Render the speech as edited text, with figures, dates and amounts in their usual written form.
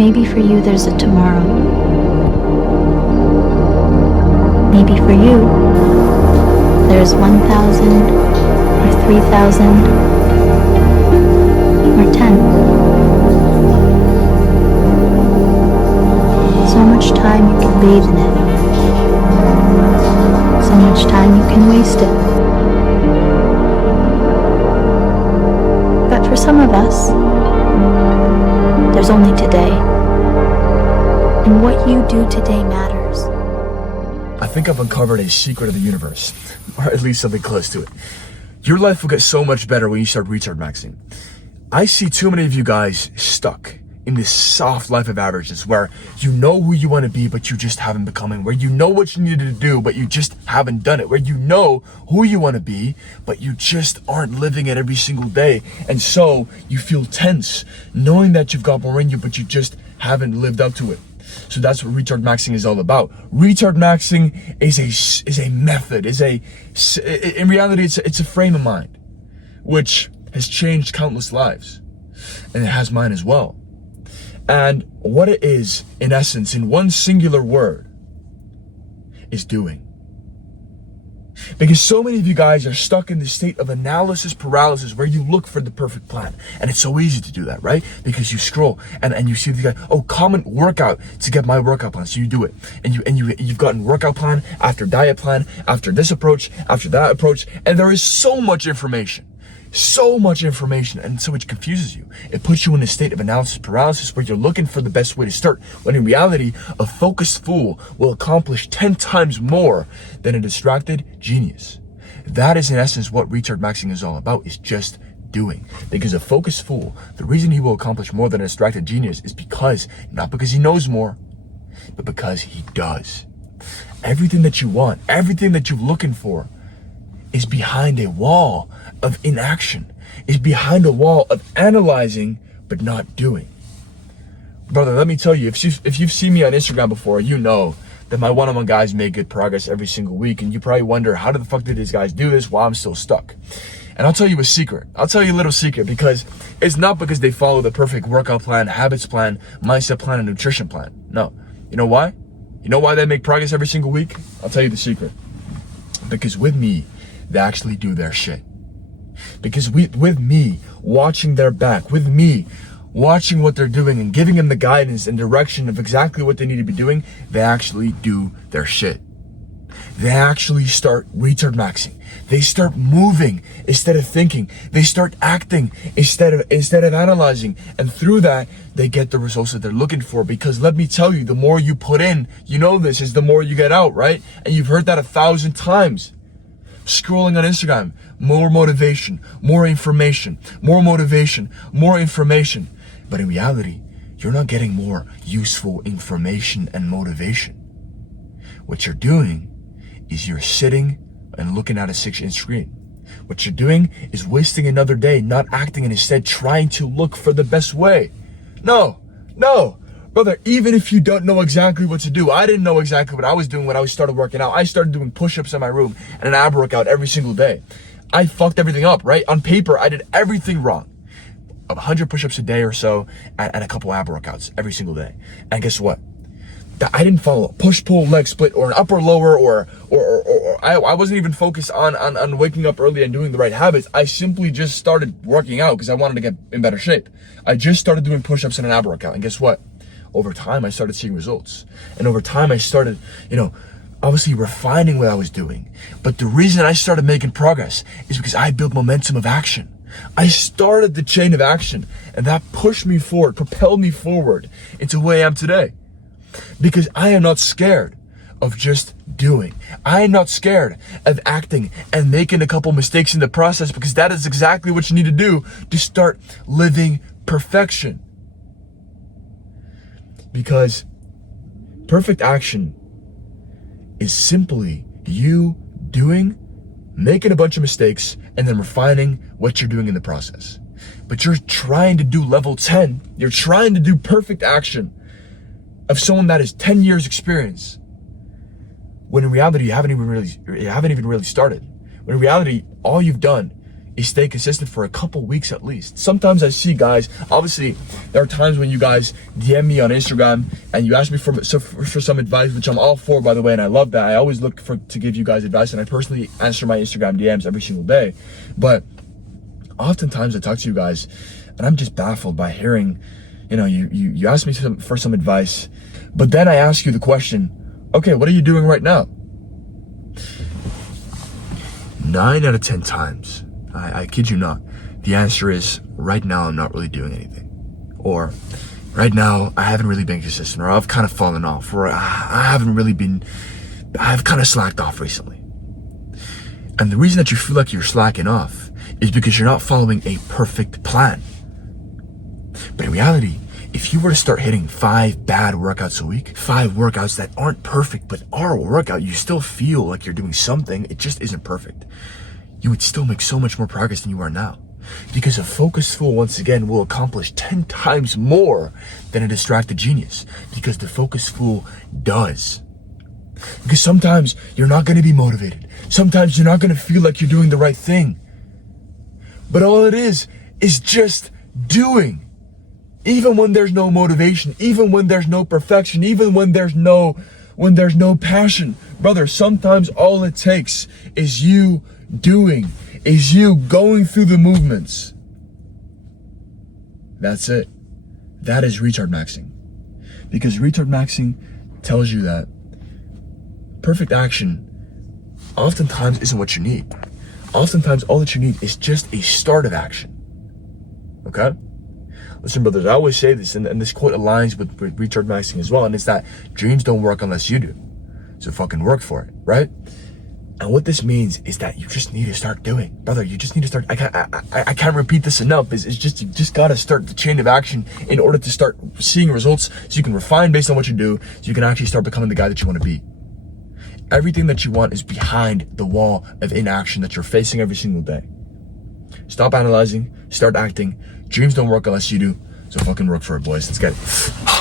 Maybe for you there's a tomorrow. Maybe for you there's 1,000 or 3,000 or 10. So much time you can bathe in it. So much time you can waste it. But for some of us, there's only today. And what you do today matters. I think I've uncovered a secret of the universe, or at least something close to it. Your life will get so much better when you start retard maxing. I see too many of you guys stuck in this soft life of averages where you know who you want to be, but you just haven't become it, where you know what you needed to do, but you just haven't done it, where you know who you want to be, but you just aren't living it every single day. And so you feel tense, knowing that you've got more in you, but you just haven't lived up to it. So that's what retard maxing is all about. Retard maxing is a method, in reality, it's a frame of mind, which has changed countless lives, and it has mine as well. And what it is, in essence, in one singular word, is doing. Because so many of you guys are stuck in the state of analysis paralysis where you look for the perfect plan. And it's so easy to do that, right? Because you scroll and you see the guy, oh, comment workout to get my workout plan. So you do it. And you've gotten workout plan after diet plan, after this approach, after that approach. And there is so much information. And so it confuses you. It puts you in a state of analysis paralysis where you're looking for the best way to start, when in reality, a focused fool will accomplish 10 times more than a distracted genius. That is in essence what retard maxing is all about, is just doing. Because a focused fool, the reason he will accomplish more than a distracted genius is not because he knows more, but because he does. Everything that you want, everything that you're looking for, is behind a wall of inaction, is behind a wall of analyzing but not doing. Brother, let me tell you, if you've seen me on Instagram before, you know that my one-on-one guys make good progress every single week, and you probably wonder, how the fuck did these guys do this while I'm still stuck? And I'll tell you a secret. I'll tell you a little secret, because it's not because they follow the perfect workout plan, habits plan, mindset plan, and nutrition plan. No. You know why? You know why they make progress every single week? I'll tell you the secret. Because with me, they actually do their shit. Because with me watching their back, with me watching what they're doing and giving them the guidance and direction of exactly what they need to be doing, they actually do their shit. They actually start retard maxing. They start moving instead of thinking. They start acting instead of analyzing. And through that, they get the results that they're looking for. Because let me tell you, the more you put in, you know this, is the more you get out, right? And you've heard that 1,000 times. Scrolling on Instagram, more motivation, more information, more motivation, more information. But in reality, you're not getting more useful information and motivation. What you're doing is you're sitting and looking at a 6-inch screen. What you're doing is wasting another day, not acting, and instead trying to look for the best way. No. Brother, even if you don't know exactly what to do, I didn't know exactly what I was doing when I started working out. I started doing push-ups in my room and an ab workout every single day. I fucked everything up, right? On paper, I did everything wrong. 100 push-ups a day or so, and a couple ab workouts every single day. And guess what? I didn't follow a push-pull leg split or an upper lower or I wasn't even focused on waking up early and doing the right habits. I simply just started working out because I wanted to get in better shape. I just started doing push-ups and an ab workout. And guess what? Over time, I started seeing results. And over time, I started, obviously refining what I was doing. But the reason I started making progress is because I built momentum of action. I started the chain of action, and that pushed me forward, propelled me forward into who I am today. Because I am not scared of just doing. I am not scared of acting and making a couple mistakes in the process, because that is exactly what you need to do to start living perfection. Because perfect action is simply you doing, making a bunch of mistakes, and then refining what you're doing in the process. But you're trying to do level 10. You're trying to do perfect action of someone that has 10 years experience, when in reality you haven't even really started. When in reality all you've done is stay consistent for a couple weeks at least. Sometimes I see guys, obviously there are times when you guys DM me on Instagram and you ask me for some advice, which I'm all for, by the way, and I love that. I always look to give you guys advice, and I personally answer my Instagram DMs every single day. But oftentimes I talk to you guys and I'm just baffled by hearing, you ask me for some advice, but then I ask you the question, okay, what are you doing right now? 9 out of 10 times, I kid you not, the answer is, right now I'm not really doing anything. Or, right now I haven't really been consistent, or I've kind of fallen off, or I've kind of slacked off recently. And the reason that you feel like you're slacking off is because you're not following a perfect plan. But in reality, if you were to start hitting 5 bad workouts a week, 5 workouts that aren't perfect but are a workout, you still feel like you're doing something, it just isn't perfect, you would still make so much more progress than you are now. Because a focused fool, once again, will accomplish 10 times more than a distracted genius. Because the focused fool does. Because sometimes you're not going to be motivated. Sometimes you're not going to feel like you're doing the right thing. But all it is just doing. Even when there's no motivation, even when there's no perfection, even when there's no passion. Brother, sometimes all it takes is you doing, is you going through the movements. That's it. That is retard maxing. Because retard maxing tells you that perfect action oftentimes isn't what you need. Oftentimes all that you need is just a start of action. Okay? Listen, brothers, I always say this, and this quote aligns with retard maxing as well, and it's that dreams don't work unless you do. So fucking work for it, right? And what this means is that you just need to start doing. Brother, you just need to start. I can't repeat this enough. It's just, you just gotta start the chain of action in order to start seeing results, so you can refine based on what you do, so you can actually start becoming the guy that you want to be. Everything that you want is behind the wall of inaction that you're facing every single day. Stop analyzing, start acting. Dreams don't work unless you do. So fucking work for it, boys. Let's get it.